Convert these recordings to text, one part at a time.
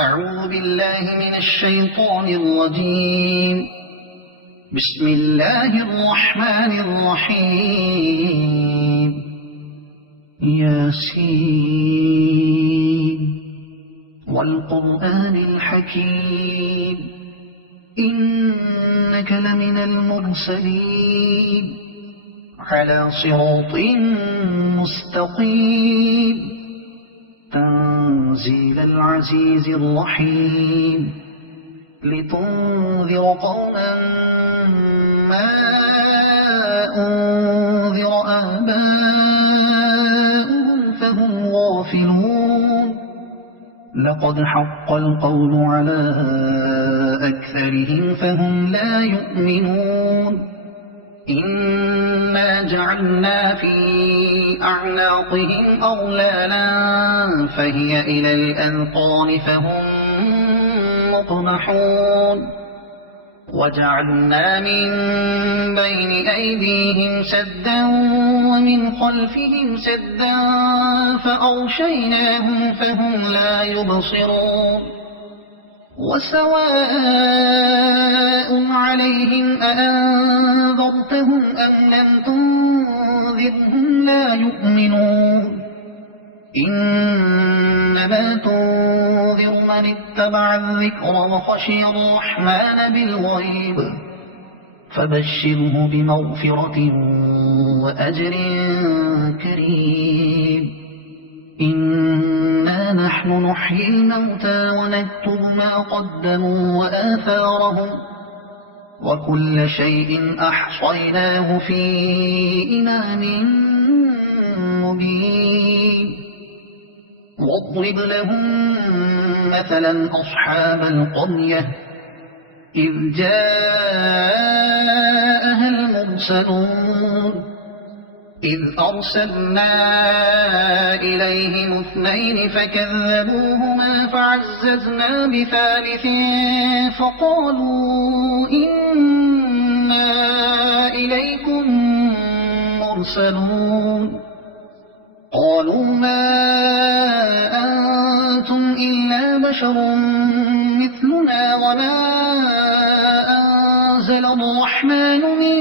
أعوذ بالله من الشيطان الرجيم. بسم الله الرحمن الرحيم. ياسين والقرآن الحكيم إنك لمن المرسلين على صراط مستقيم تنزيل العزيز الرحيم لتنذر قوما ما أنذر آباؤهم فهم غافلون. لقد حق القول على أكثرهم فهم لا يؤمنون. إنا جعلنا في أعناقهم أغلالا فهي إلى الأذقان فهم مقمحون. وجعلنا من بين أيديهم سدا ومن خلفهم سدا فأغشيناهم فهم لا يبصرون. وسواء عليهم أأنذرتهم أم لم تنذرهم لا يؤمنون. إنما تنذر من اتبع الذكر وخشي الرحمن بالغيب فبشره بمغفرة وأجر كريم. إنا نحن نحيي الموتى ونكتب ما قدموا وآثارهم وكل شيء أحصيناه في إمام مبين. واضرب لهم مثلا أصحاب القرية إذ جاءها المرسلون إذ أرسلنا إليهم 2 فكذبوهما فعززنا بثالث فقالوا إنا إليكم مرسلون. قالوا ما أنتم إلا بشر مثلنا وما أنزل الرحمن من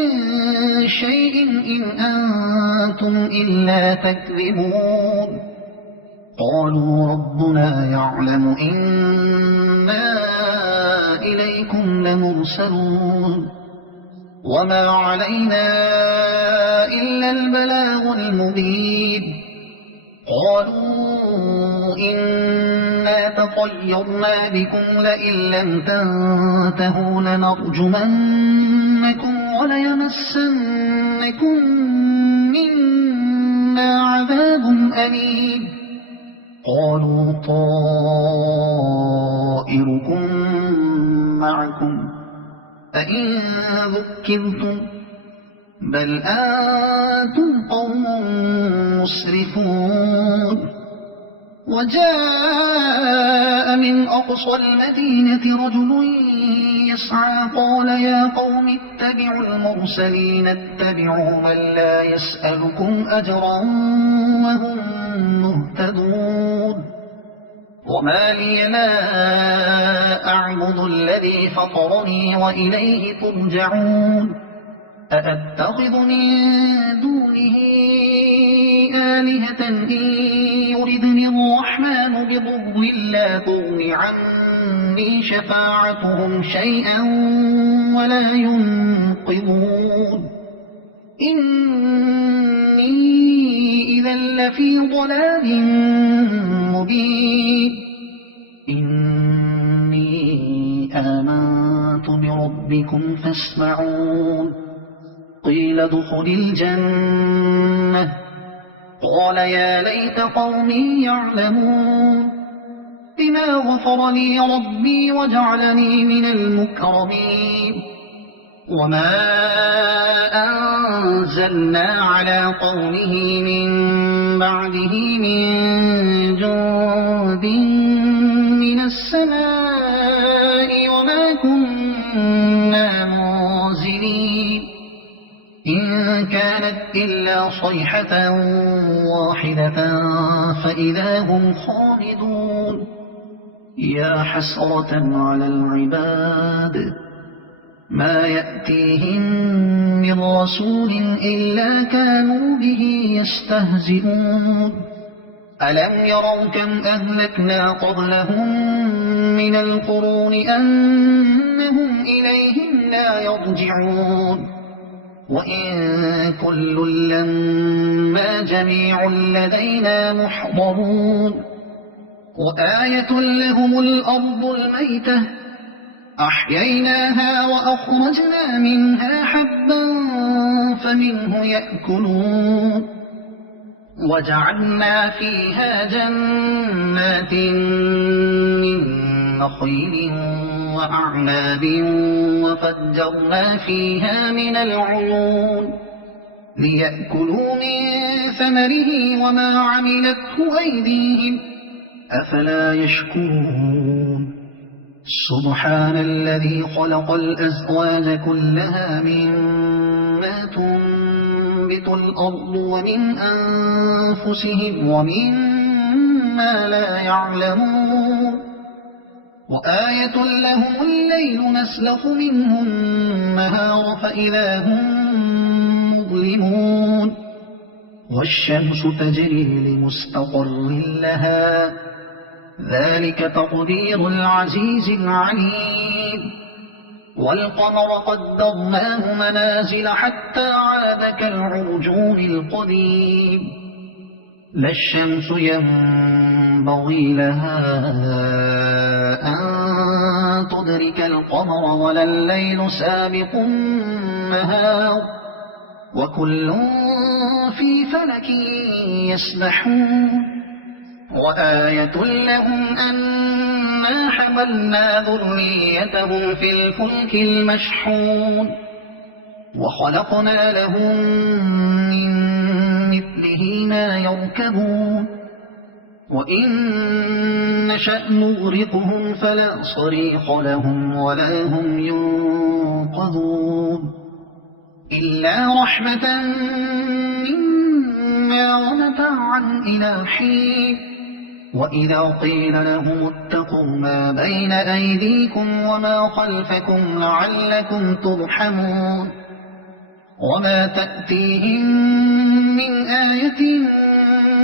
شيء إن أنتم إلا تكذبون. قالوا ربنا يعلم إنا إليكم لمرسلون وما علينا إلا البلاغ المبين. قالوا إنا تطيرنا بكم لئن لم تنتهوا لنرجمنكم وليمسنكم منا عذاب أليم. قالوا طائركم معكم أئن ذكرتم بل أنتم قوم مسرفون. وجاء من أقصى المدينة رجل يسعى قال يا قوم اتبعوا المرسلين اتبعوا من لا يسألكم أجرا وهم مهتدون. وما لي لا أعبد الذي فطرني وإليه ترجعون. أأتخذ من دونه آلهة إن يردني الرحمن بضر لا تغن عني شفاعتهم شيئا ولا ينقذون. إني إذا لفي ضلال مبين. إني آمنت بربكم فاسمعون. قيل ادخل الجنة قال يا ليت قومي يعلمون بما غفر لي ربي وجعلني من المكرمين. وما أنزلنا على قومه من بعده من جند من السماء وما كنا منزلين. إن كانت إلا صيحة واحدة فإذا هم خامدون. يا حسرة على العباد ما يأتيهم من رسول إلا كانوا به يستهزئون ألم يروا كم أهلكنا قبلهم من القرون أنهم إليهم لا يرجعون وإن كل لما جميع لدينا محضرون وآية لهم الأرض الميتة أحييناها وأخرجنا منها حبا فمنه يأكلون وجعلنا فيها جنات من نخيل وأعناب وفجرنا فيها من العيون ليأكلوا من ثمره وما عملته أيديهم أفلا يشكرون سبحان الذي خلق الأزواج كلها مما تنبت الأرض ومن أنفسهم ومما لا يعلمون وآية لهم الليل نسلخ منه النهار فإذا هم مظلمون والشمس تجري لمستقر لها ذلك تقدير العزيز العليم والقمر قدرناه منازل حتى عاد كالعرجون القديم لا الشمس ينبغي لها أن تدرك القمر ولا الليل سابق النهار وكل في فلك يسبحون وآية لهم أنا حملنا ذريتهم في الفلك المشحون وخلقنا لهم من مثله ما يركبون وإن نشأ نغرقهم فلا صريخ لهم ولا هم ينقذون إلا رحمة منا ومتاعا إلى حين وإذا قيل لهم اتقوا ما بين أيديكم وما خلفكم لعلكم ترحمون وما تأتيهم من آية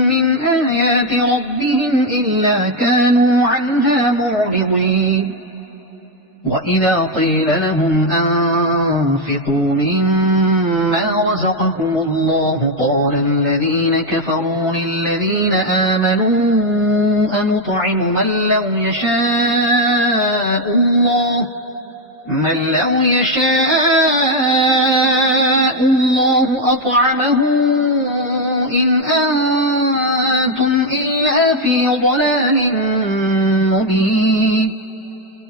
من آيات ربهم إلا كانوا عنها معرضين وإذا قيل لهم أنفقوا مما رزقكم الله قال الذين كفروا للذين آمنوا أنطعم من لو يشاء الله أطعمه إن أنتم إلا في ضلال مبين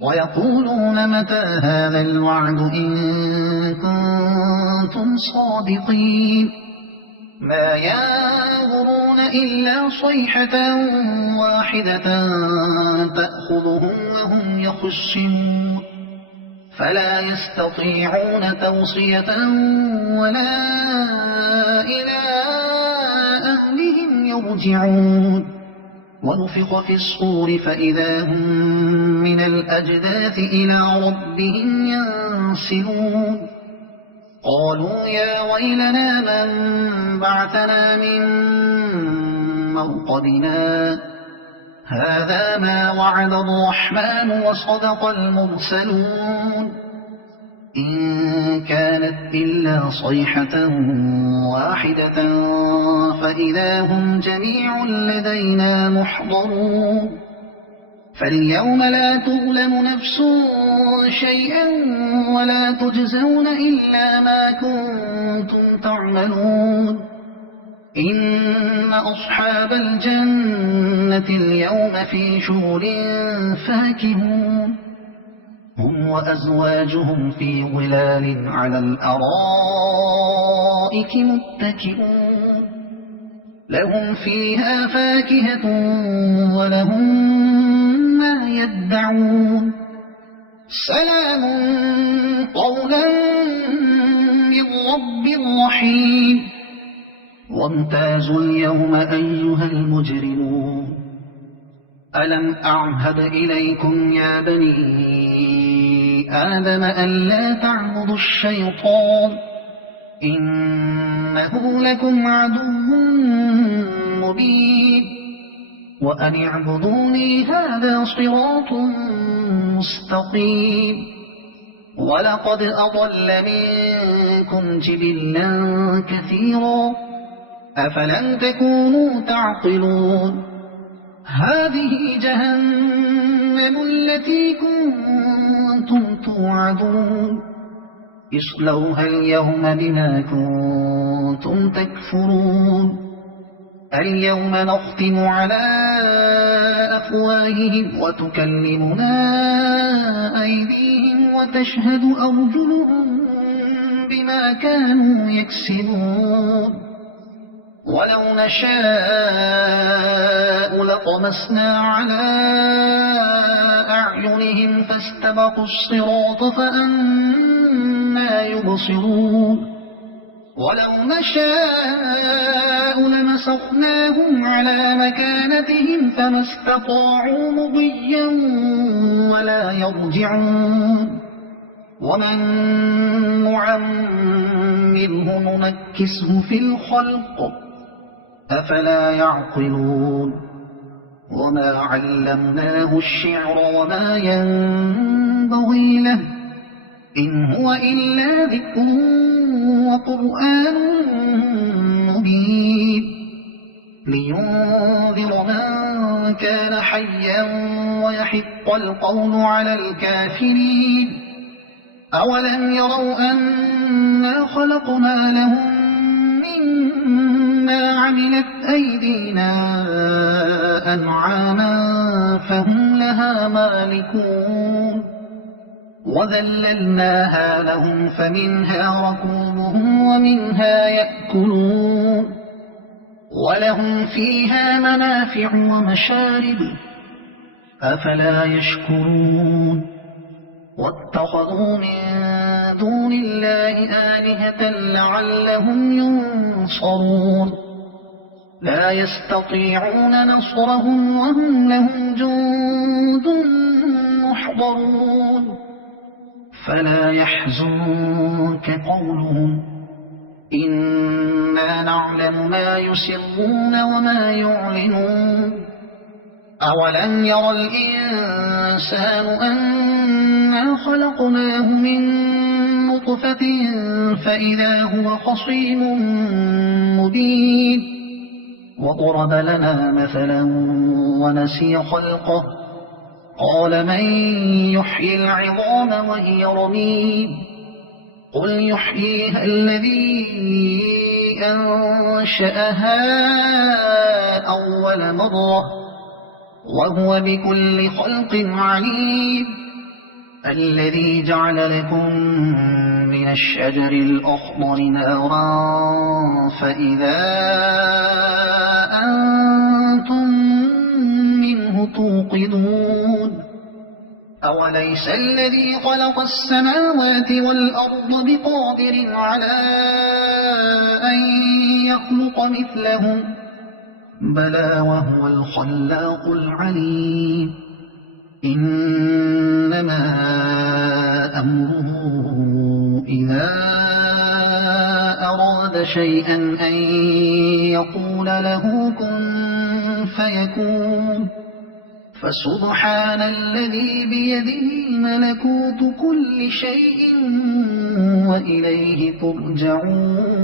ويقولون متى هذا الوعد إن كنتم صادقين ما ينظرون إلا صيحة واحدة تأخذهم وهم يخصمون فلا يستطيعون توصية ولا إلى أهلهم يرجعون ونفخ في الصور فإذا هم من الأجداث إلى ربهم ينسلون قالوا يا ويلنا من بعثنا من مرقدنا هذا ما وعد الرحمن وصدق المرسلون إن كانت إلا صيحة واحدة فإذا هم جميع لدينا محضرون فاليوم لا تظلم نفس شيئا ولا تجزون إلا ما كنتم تعملون إن أصحاب الجنة اليوم في شغل فاكهون هم وأزواجهم في ظلال على الأرائك متكئون لهم فيها فاكهة ولهم ما يدعون سلام قولا من رب رحيم وامتازوا اليوم أيها المجرمون ألم أعهد إليكم يا بني آدم ألا تعبدوا الشيطان إنه لكم عدو مبين وأن اعبدوني هذا صراط مستقيم ولقد أضل منكم جبلا كثيرا أفلم تكونوا تعقلون هذه جهنم التي كنتم توعدون اصلوها اليوم بما كنتم تكفرون اليوم نختم على أفواههم وتكلمنا أيديهم وتشهد أرجلهم بما كانوا يكسبون ولو نشاء لطمسنا على أعينهم فاستبقوا الصراط فأنى يبصرون ولو نشاء لمسخناهم على مكانتهم فما استطاعوا مضيا ولا يرجعون ومن نعمره ننكسه في الخلق أفلا يعقلون وما علمناه الشعر وما ينبغي له إن هو إلا ذكر وقرآن مبين لينذر من كان حيا ويحق القول على الكافرين أولم يروا أنا خلقنا لهم مما عملت أيدينا أنعاما فهم لها مالكون وذللناها لهم فمنها ركوبهم ومنها يأكلون ولهم فيها منافع ومشارب أفلا يشكرون واتخذوا من دون الله آلهة لعلهم ينصرون لا يستطيعون نصرهم وهم لهم جند محضرون فلا يحزنك قولهم إنا نعلم ما يسرون وما يعلنون أولم ير الإنسان أنا خلقناه من نطفة فإذا هو خصيم مبين وضرب لنا مثلا ونسي خلقه قال من يحيي العظام وهي رميم قل يحييها الذي أنشأها أول مرة وهو بكل خلق عليم الذي جعل لكم من الشجر الأخضر نارا فإذا أنتم منه توقدون أوليس الذي خلق السماوات والأرض بقادر على أن يخلق مثلهم بلى وهو الخلاق العليم إنما أمره إذا أراد شيئا أن يقول له كن فيكون فسبحان الذي بيده ملكوت كل شيء وإليه ترجعون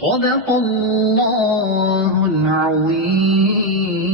صدق الله العظيم.